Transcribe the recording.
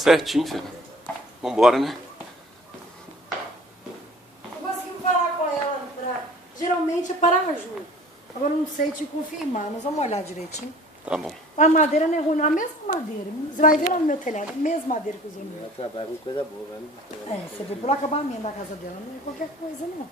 Certinho, Fernando. Vambora, né? Eu consegui falar com ela geralmente é para ajuda. Agora eu não sei te confirmar. Nós vamos olhar direitinho. Tá bom. A madeira não é ruim, não. A mesma madeira. Você vai ver lá no meu telhado. A mesma madeira que usei no meu. Ela trabalha com coisa boa, né? Você vê pelo acabamento da casa dela. Não é qualquer coisa, não.